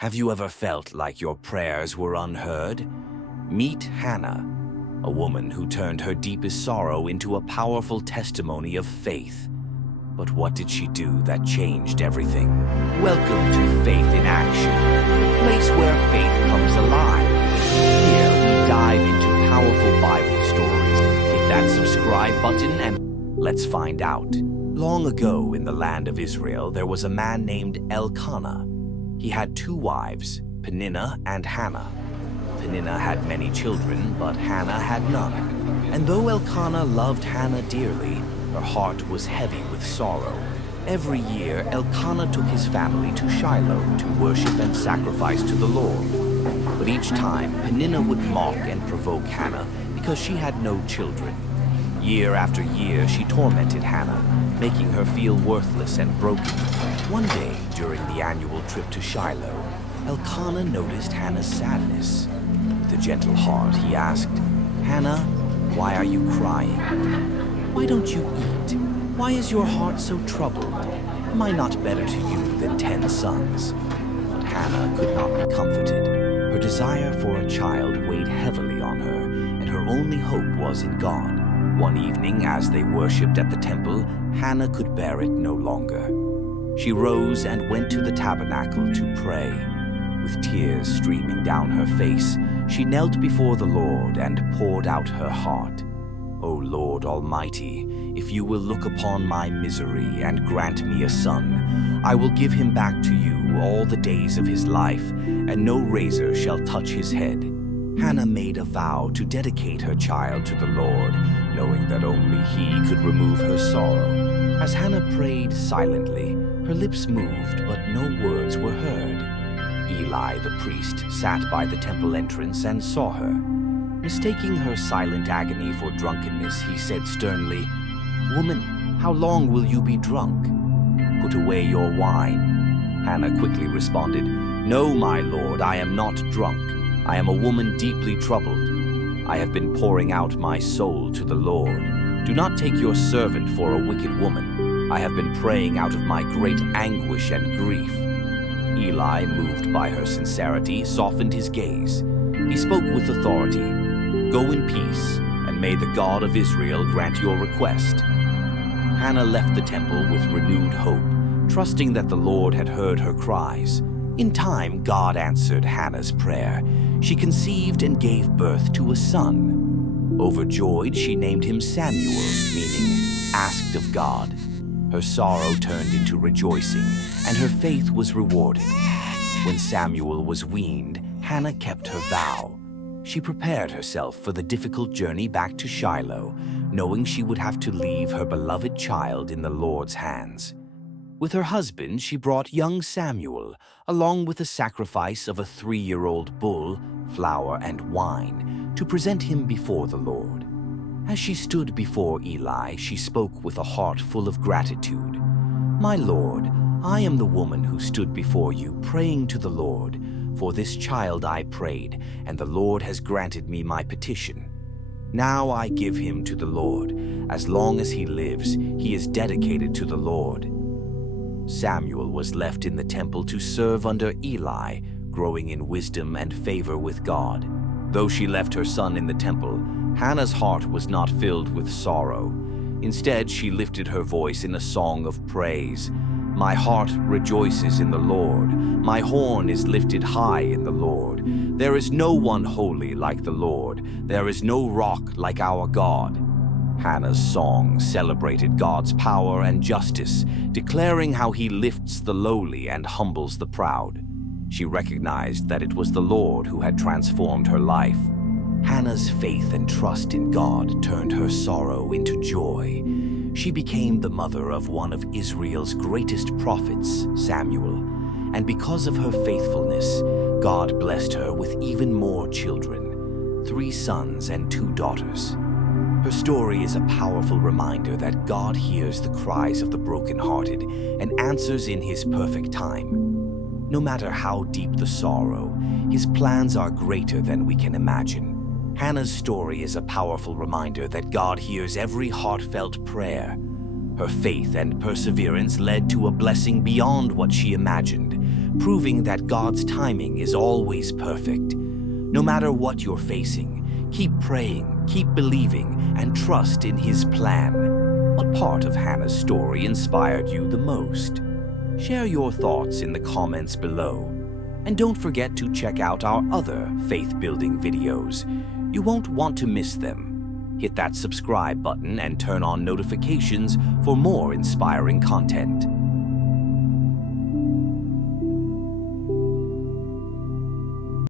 Have you ever felt like your prayers were unheard? Meet Hannah, a woman who turned her deepest sorrow into a powerful testimony of faith. But what did she do that changed everything? Welcome to Faith in Action, the place where faith comes alive. Here we dive into powerful Bible stories. Hit that subscribe button and let's find out. Long ago in the land of Israel, there was a man named Elkanah. He had two wives, Peninnah and Hannah. Peninnah had many children, but Hannah had none. And though Elkanah loved Hannah dearly, her heart was heavy with sorrow. Every year, Elkanah took his family to Shiloh to worship and sacrifice to the Lord. But each time, Peninnah would mock and provoke Hannah because she had no children. Year after year, she tormented Hannah, making her feel worthless and broken. One day, during the annual trip to Shiloh, Elkanah noticed Hannah's sadness. With a gentle heart, he asked, "Hannah, why are you crying? Why don't you eat? Why is your heart so troubled? Am I not better to you than 10 sons?" But Hannah could not be comforted. Her desire for a child weighed heavily on her, and her only hope was in God. One evening, as they worshipped at the temple, Hannah could bear it no longer. She rose and went to the tabernacle to pray. With tears streaming down her face, she knelt before the Lord and poured out her heart. "O Lord Almighty, if you will look upon my misery and grant me a son, I will give him back to you all the days of his life, and no razor shall touch his head." Hannah made a vow to dedicate her child to the Lord, knowing that only he could remove her sorrow. As Hannah prayed silently, her lips moved, but no words were heard. Eli, the priest, sat by the temple entrance and saw her. Mistaking her silent agony for drunkenness, he said sternly, "Woman, how long will you be drunk? Put away your wine." Hannah quickly responded, "No, my lord, I am not drunk. I am a woman deeply troubled. I have been pouring out my soul to the Lord. Do not take your servant for a wicked woman. I have been praying out of my great anguish and grief." Eli, moved by her sincerity, softened his gaze. He spoke with authority. "Go in peace, and may the God of Israel grant your request." Hannah left the temple with renewed hope, trusting that the Lord had heard her cries. In time, God answered Hannah's prayer. She conceived and gave birth to a son. Overjoyed, she named him Samuel, meaning asked of God. Her sorrow turned into rejoicing, and her faith was rewarded. When Samuel was weaned, Hannah kept her vow. She prepared herself for the difficult journey back to Shiloh, knowing she would have to leave her beloved child in the Lord's hands. With her husband, she brought young Samuel, along with a sacrifice of a 3-year-old bull, flour, and wine, to present him before the Lord. As she stood before Eli, she spoke with a heart full of gratitude. "My Lord, I am the woman who stood before you praying to the Lord. For this child I prayed, and the Lord has granted me my petition. Now I give him to the Lord. As long as he lives, he is dedicated to the Lord." Samuel was left in the temple to serve under Eli, growing in wisdom and favor with God. Though she left her son in the temple, Hannah's heart was not filled with sorrow. Instead, she lifted her voice in a song of praise. "My heart rejoices in the Lord. My horn is lifted high in the Lord. There is no one holy like the Lord. There is no rock like our God." Hannah's song celebrated God's power and justice, declaring how he lifts the lowly and humbles the proud. She recognized that it was the Lord who had transformed her life. Hannah's faith and trust in God turned her sorrow into joy. She became the mother of one of Israel's greatest prophets, Samuel, and because of her faithfulness, God blessed her with even more children, 3 sons and 2 daughters. Her story is a powerful reminder that God hears the cries of the brokenhearted and answers in his perfect time. No matter how deep the sorrow, his plans are greater than we can imagine. Hannah's story is a powerful reminder that God hears every heartfelt prayer. Her faith and perseverance led to a blessing beyond what she imagined. proving that God's timing is always perfect. No matter what you're facing, keep praying, keep believing, and trust in His plan. What part of Hannah's story inspired you the most? Share your thoughts in the comments below. And don't forget to check out our other faith-building videos. You won't want to miss them. Hit that subscribe button and turn on notifications for more inspiring content.